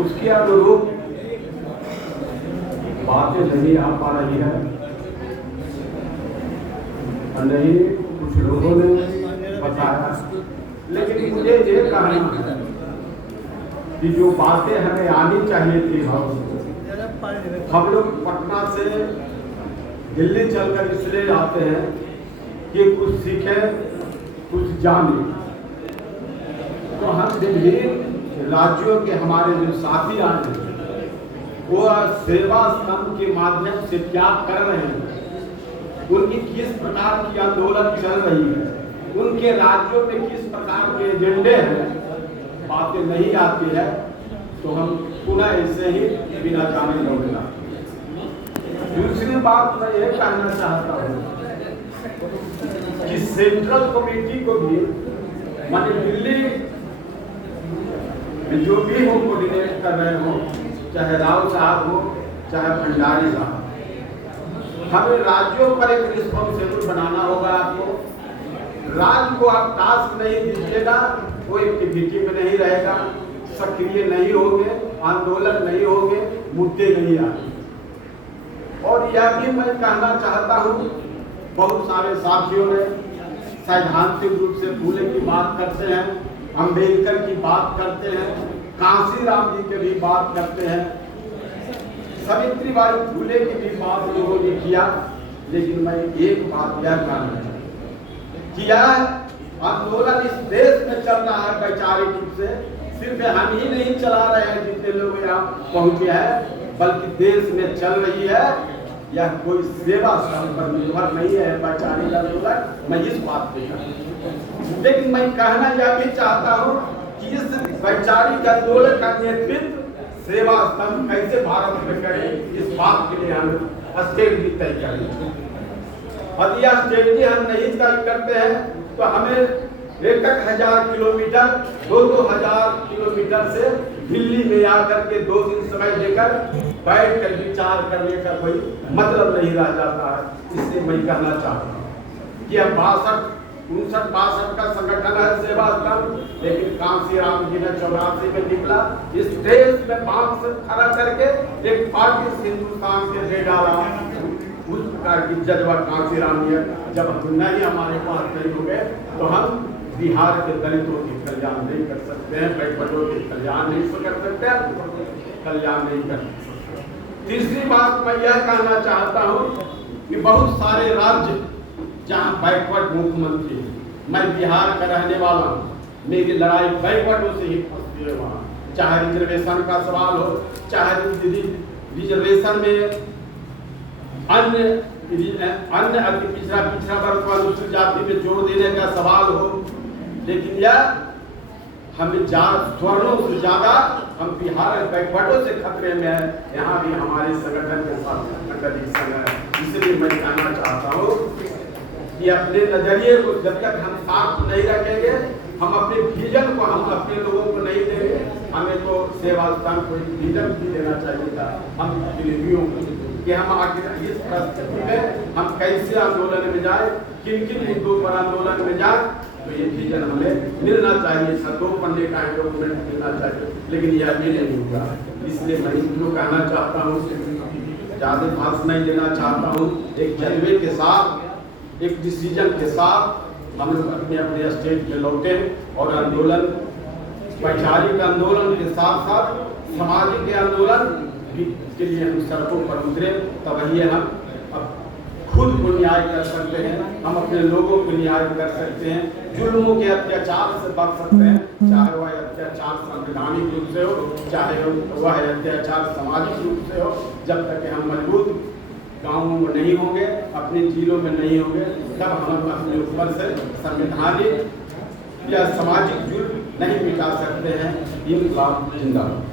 उसके अनुरूप बातें नहीं आ पा रही है और नहीं कुछ लोगों ने बताया, लेकिन मुझे ये कहना है कि जो बातें हमें आनी चाहिए थी, हम लोग पटना से दिल्ली चलकर इसलिए आते हैं कि कुछ सीखें, कुछ जानें। तो हम विभिन्न राज्यों के हमारे जो साथी आए हैं वो सेवा स्तंभ के माध्यम से क्या कर रहे हैं, उनकी किस प्रकार की आंदोलन चल रही है, उनके राज्यों में किस प्रकार के एजेंडे हैं, बातें नहीं आती है तो हम पुनः ऐसे ही बिना जाने लौटना। दूसरी बात मैं ये कहना चाहता हूँ कि सेंट्रल कमेटी को भी माने दिल्ली जो भी हो कोऑर्डिनेट कर रहे हो, चाहे राव साहब हो चाहे भंडारी साहब, हमें राज्यों पर एक रिस्पॉन्सिबल बनाना होगा। आपको राज्य को आप टास्क नहीं दीजिएगा, वो एक्टिविटी में नहीं रहेगा, सक्रिय नहीं होंगे, आंदोलन नहीं होंगे, मुद्दे नहीं आएंगे। और यह भी मैं कहना चाहता हूँ, बहुत सारे साथियों ने सैद्धांतिक रूप से फूले की बात करते हैं, अम्बेडकर की बात करते हैं, कांशीराम जी की भी बात करते हैं, सावित्रीबाई फूले की भी बात लोगों ने किया। लेकिन मैं एक बात यह कहना कि यह आंदोलन इस देश में चल रहा है वैचारिक रूप से, सिर्फ हम ही नहीं चला रहे हैं जितने लोग यहाँ पहुंचे हैं, बल्कि देश में चल रही है। यह कोई सेवा स्तंभ पर निर्भर नहीं है वैचारिक आंदोलन, मैं इस बात पे कहूँ। लेकिन मैं कहना यह भी चाहता हूँ कि इस वैचारिक आंदोलन का नेतृत्व सेवा स्तंभ कैसे भारत में करे, इस बात के लिए हम स्ट्रेटजी तय करें। और यह स्ट्रेटजी हम नहीं तय करते हैं तो हमें 1000 किलोमीटर 2000 किलोमीटर से दिल्ली में आकर के 2 दिन समय देकर बैठ कर विचार करने का कोई मतलब नहीं रह जाता है। इससे मैं कहना चाहता हूँ कि अब 59 का संगठन है सेवा स्तंभ, लेकिन कांशीराम जी ने 84 में निकला, इस देश में बांस खड़ा करके एक पार्टी हिंदुस्तान के दे डाला। उस प्रकार की जज्बा कांशीराम जी, जब हम नहीं हमारे पास नहीं हो गए तो हम बिहार के दलितों के कल्याण नहीं कर सकते हैं, बैकवर्डों के कल्याण नहीं कर सकते, कल्याण नहीं कर सकते। तीसरी बात मैं यह कहना चाहता हूँ कि बहुत सारे राज्य जहाँ बैकवर्ड मुख्यमंत्री है, मैं बिहार का रहने वाला हूँ, मेरी लड़ाई बैकवर्डों से ही फंसती है। वहाँ चाहे रिजर्वेशन का सवाल हो, चाहे रिजर्वेशन में अन्य अति पिछड़ा वर्ग को अनुसूचित जाति में जोड़ देने का सवाल हो, लेकिन यह हमें स्वर्णों से ज्यादा हम बिहार बैकवर्डों से खतरे में है। यहाँ भी हमारे संगठन के साथ है। इसलिए मैं कहना चाहता हूँ कि अपने नजरिए को जब तक हम साफ नहीं रखेंगे, हम अपने विजन को हम अपने लोगों को नहीं देंगे। हमें तो सेवा स्तंभ को विजन भी देना चाहिए था हम प्रतिनिधियों को कि हम आखिर इस परिस्थिति में हम कैसे आंदोलन में जाए, किन किन मुद्दों पर आंदोलन में जाए, तो ये विजन हमें मिलना चाहिए। 2 पन्ने का डॉक्यूमेंट मिलना चाहिए, लेकिन यह भी नहीं हुआ। इसलिए मैं इसको कहना चाहता हूँ, ज़्यादा भाषण नहीं देना चाहता हूँ, एक जज्बे के साथ, एक डिसीजन के साथ हम लोग अपने अपने स्टेट में लौटे और आंदोलन, वैचारिक आंदोलन के साथ साथ सामाजिक आंदोलन के लिए हम सड़कों पर उतरे, तब वही हम अब खुद को न्याय कर सकते हैं, हम अपने लोगों को न्याय कर सकते हैं, जुल्मों के अत्याचार से बच सकते हैं, चाहे वह अत्याचार संवैधानिक रूप से हो, चाहे वह अत्याचार सामाजिक रूप से हो। जब तक हम मजबूत गाँवों में नहीं होंगे, अपने जिलों में नहीं होंगे, तब हम अपने ऊपर से संवैधानिक या सामाजिक जुल्म नहीं मिटा सकते हैं। इनकलाब जिंदाबाद।